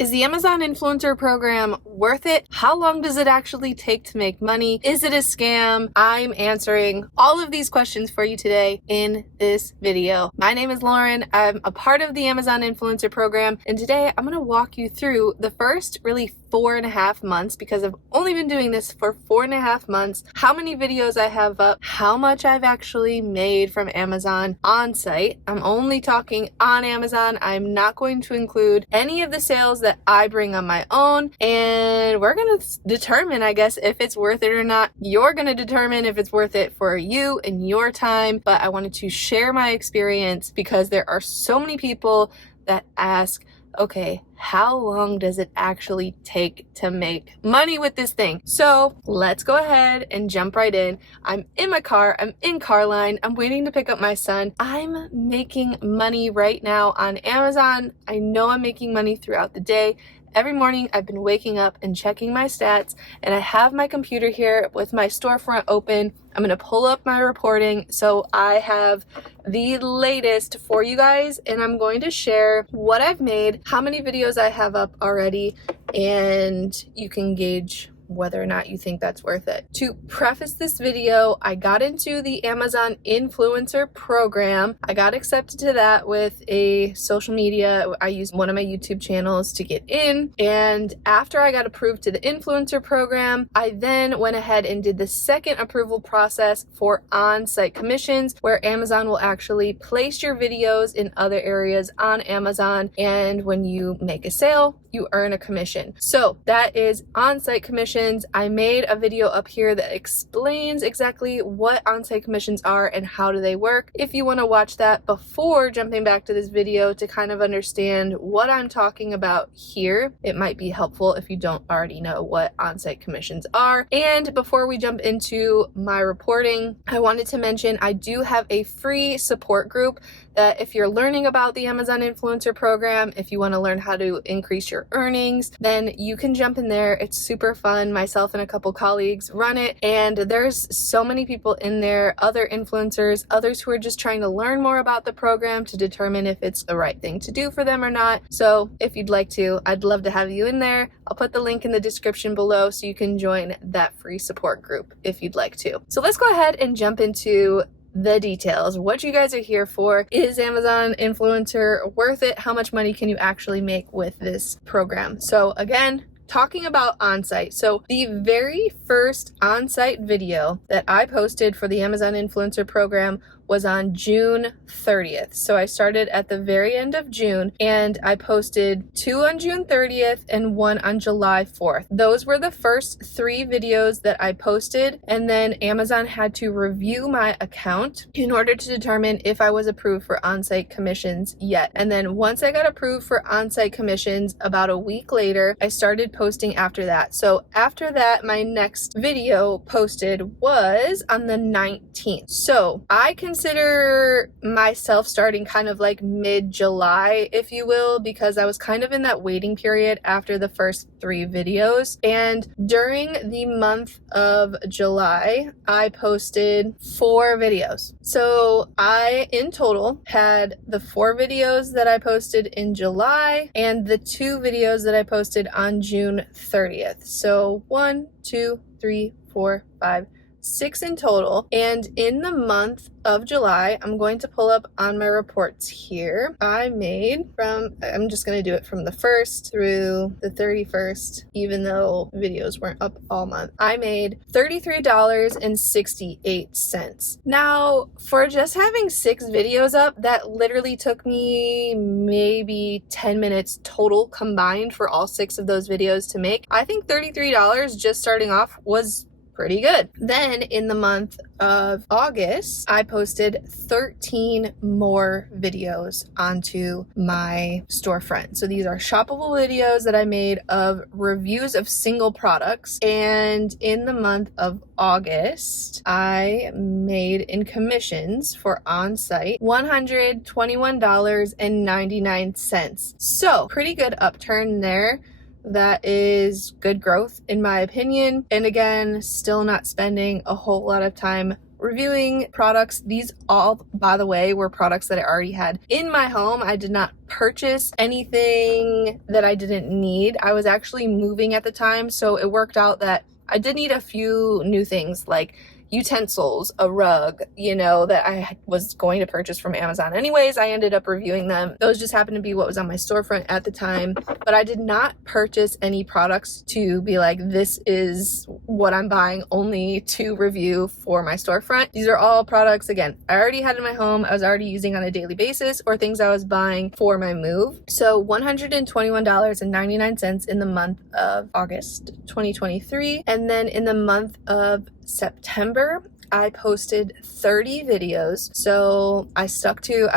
Is the Amazon influencer program worth it? How long does it actually take to make money? Is it a scam? I'm answering all of these questions for you today in this video. My name is Lauren. I'm a part of the Amazon influencer program, and today I'm going to walk you through the first really 4.5 months, because I've only been doing this for 4.5 months, how many videos I have up, how much I've actually made from Amazon on site. I'm only talking on Amazon. I'm not going to include any of the sales that I bring on my own, and we're going to determine, I guess, if it's worth it or not. You're going to determine if it's worth it for you and your time, but I wanted to share my experience because there are so many people that ask, okay, how long does it actually take to make money with this thing? So let's go ahead and jump right in. I'm in my car, I'm in Carline, I'm waiting to pick up my son. I'm making money right now on Amazon. I know I'm making money throughout the day. Every morning I've been waking up and checking my stats, and I have my computer here with my storefront open. I'm going to pull up my reporting so I have the latest for you guys, and I'm going to share what I've made, how many videos I have up already, and you can gauge whether or not you think that's worth it. To preface this video, I got into the Amazon influencer program. I got accepted to that with a social media. I used one of my YouTube channels to get in, and after I got approved to the influencer program, I then went ahead and did the second approval process for on-site commissions, where Amazon will actually place your videos in other areas on Amazon, and when you make a sale, you earn a commission. So that is on-site commissions. I made a video up here that explains exactly what on-site commissions are and how do they work. If you want to watch that before jumping back to this video to kind of understand what I'm talking about here, it might be helpful if you don't already know what on-site commissions are. And before we jump into my reporting, I wanted to mention I do have a free support group that if you're learning about the Amazon influencer program, if you want to learn how to increase your earnings, then you can jump in there. It's super fun. Myself and a couple colleagues run it, and there's so many people in there, other influencers, others who are just trying to learn more about the program to determine if it's the right thing to do for them or not. So if you'd like to, I'd love to have you in there. I'll put the link in the description below so you can join that free support group if you'd like to. So let's go ahead and jump into the details. What you guys are here for. Is Amazon influencer worth it? How much money can you actually make with this program? So again, talking about on-site. So the very first on-site video that I posted for the Amazon influencer program was on June 30th. So I started at the very end of June, and I posted 2 on June 30th and 1 on July 4th. Those were the first 3 videos that I posted, and then Amazon had to review my account in order to determine if I was approved for on-site commissions yet. And then once I got approved for on-site commissions, about a week later, I started posting after that. So after that, my next video posted was on the 19th. So I consider myself starting kind of like mid-July, if you will, because I was kind of in that waiting period after the first 3 videos. And during the month of July, I posted 4 videos. So I, in total, had the 4 videos that I posted in July and the 2 videos that I posted on June 30th. So 1, 2, 3, 4, 5, 6 in total. And in the month of July, I'm going to pull up on my reports here. I made I'm just going to do it from the 1st through the 31st, even though videos weren't up all month. I made $33.68. Now, for just having 6 videos up, that literally took me maybe 10 minutes total combined for all 6 of those videos to make. I think $33 just starting off was pretty good. Then in the month of August, I posted 13 more videos onto my storefront. So these are shoppable videos that I made of reviews of single products. And in the month of August, I made in commissions for on-site $121.99. So pretty good upturn there. That is good growth in my opinion. And again, still not spending a whole lot of time reviewing products. These all, by the way, were products that I already had in my home. I did not purchase anything that I didn't need. I was actually moving at the time, so it worked out that I did need a few new things like utensils, a rug, that I was going to purchase from Amazon anyways. I ended up reviewing them. Those just happened to be what was on my storefront at the time, but I did not purchase any products to be like, this is what I'm buying only to review for my storefront. These are all products, again, I already had in my home, I was already using on a daily basis, or things I was buying for my move. So $121.99 in the month of August 2023. And then in the month of September, I posted 30 videos. So I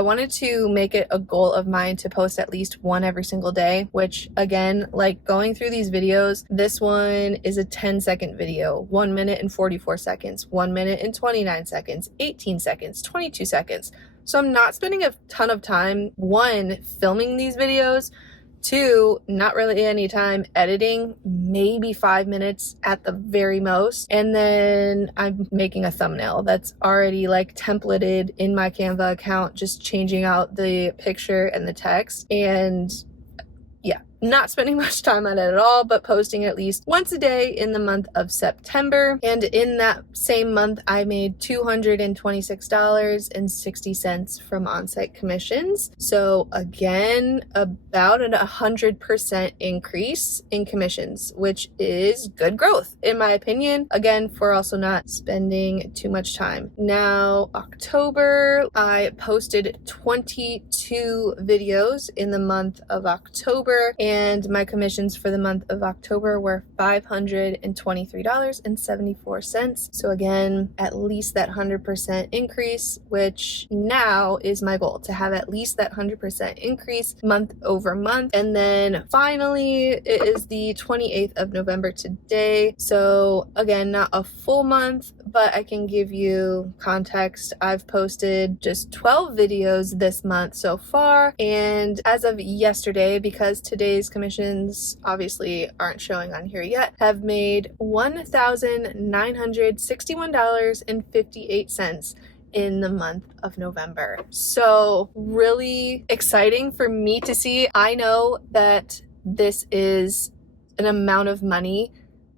wanted to make it a goal of mine to post at least one every single day, which again, like going through these videos, this one is a 10-second video, 1 minute and 44 seconds, 1 minute and 29 seconds, 18 seconds, 22 seconds. So I'm not spending a ton of time, one, filming these videos, two, not really any time editing, maybe 5 minutes at the very most. And then I'm making a thumbnail that's already like templated in my Canva account, just changing out the picture and the text. And yeah, not spending much time on it at all, but posting at least once a day in the month of September. And in that same month, I made $226.60 from on-site commissions. So again, about 100% increase in commissions, which is good growth in my opinion. Again, for also not spending too much time. Now, October, I posted 22 videos in the month of October, and my commissions for the month of October were $523.74. So again, at least that 100% increase, which now is my goal, to have at least that 100% increase month over month. And then finally, it is the 28th of November today. So again, not a full month, but I can give you context. I've posted just 12 videos this month so far. And as of yesterday, because today's commissions obviously aren't showing on here yet, have made $1,961.58 in the month of November. So really exciting for me to see. I know that this is an amount of money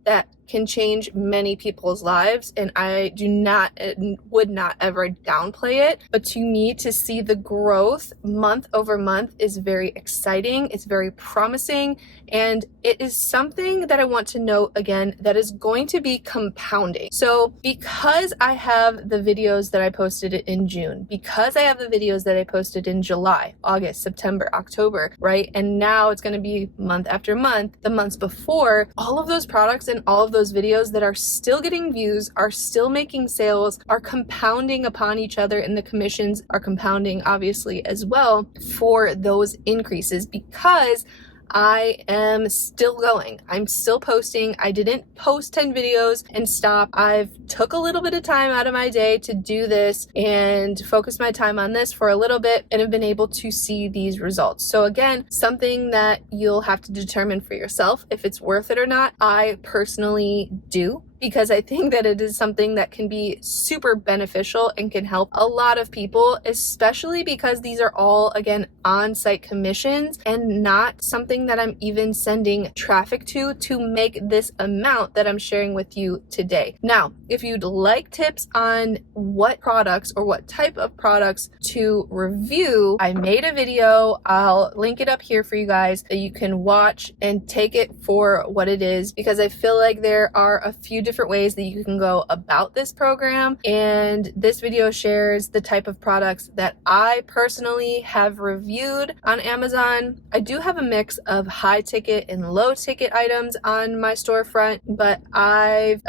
that can change many people's lives, and I would not ever downplay it. But to me, to see the growth month over month is very exciting. It's very promising, and it is something that I want to note again that is going to be compounding. So because I have the videos that I posted in June, because I have the videos that I posted in July, August, September, October, right? And now it's going to be month after month, the months before, all of those products and all of those videos that are still getting views, are still making sales, are compounding upon each other, and the commissions are compounding obviously as well for those increases, because I am still going. I'm still posting. I didn't post 10 videos and stop. I've took a little bit of time out of my day to do this and focus my time on this for a little bit, and have been able to see these results. So again, something that you'll have to determine for yourself if it's worth it or not. I personally do, because I think that it is something that can be super beneficial and can help a lot of people, especially because these are all, again, on-site commissions and not something that I'm even sending traffic to make this amount that I'm sharing with you today. Now, if you'd like tips on what products or what type of products to review, I made a video. I'll link it up here for you guys that you can watch and take it for what it is, because I feel like there are a few different ways that you can go about this program, and this video shares the type of products that I personally have reviewed on Amazon. I do have a mix of high ticket and low ticket items on my storefront, but I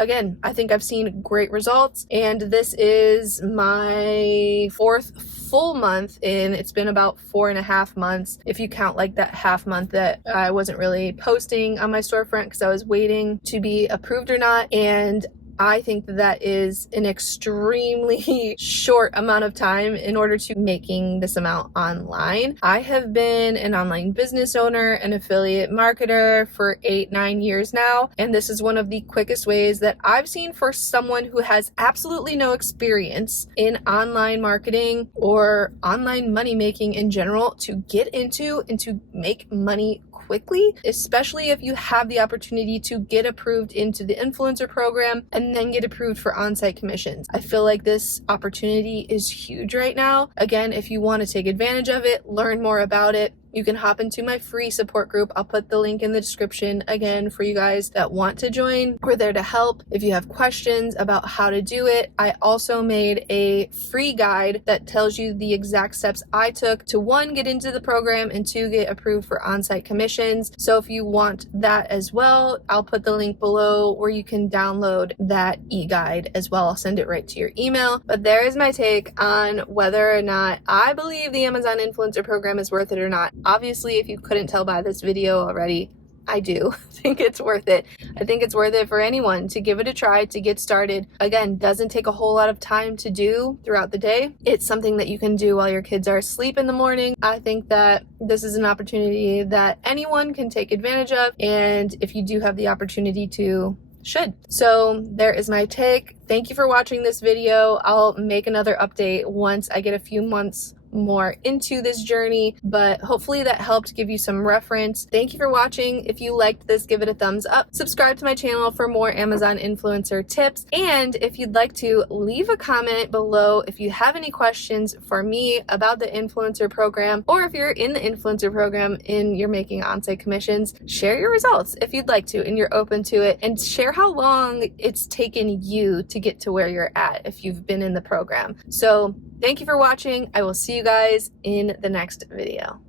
think I've seen great results, and this is my 4th full month in. It's been about 4.5 months if you count like that half month that I wasn't really posting on my storefront because I was waiting to be approved or not. And I think that is an extremely short amount of time in order to making this amount online. I have been an online business owner, an affiliate marketer for 8-9 years now, and this is one of the quickest ways that I've seen for someone who has absolutely no experience in online marketing or online money making in general to get into and to make money quickly, especially if you have the opportunity to get approved into the influencer program and then get approved for on-site commissions. I feel like this opportunity is huge right now. Again, if you want to take advantage of it, learn more about it, you can hop into my free support group. I'll put the link in the description again for you guys that want to join. We're there to help. If you have questions about how to do it, I also made a free guide that tells you the exact steps I took to 1, get into the program, and 2, get approved for on-site commissions. So if you want that as well, I'll put the link below where you can download that e-guide as well. I'll send it right to your email. But there is my take on whether or not I believe the Amazon influencer program is worth it or not. Obviously, if you couldn't tell by this video already, I do think it's worth it. I think it's worth it for anyone to give it a try, to get started. Again, doesn't take a whole lot of time to do throughout the day. It's something that you can do while your kids are asleep in the morning. I think that this is an opportunity that anyone can take advantage of, and if you do have the opportunity to, should. So there is my take. Thank you for watching this video. I'll make another update once I get a few months more into this journey, but hopefully that helped give you some reference. Thank you for watching. If you liked this, give it a thumbs up. Subscribe to my channel for more Amazon influencer tips. And if you'd like to, leave a comment below if you have any questions for me about the influencer program, or if you're in the influencer program and you're making on-site commissions, share your results if you'd like to and you're open to it, and share how long it's taken you to get to where you're at if you've been in the program. So thank you for watching. I will see you guys in the next video.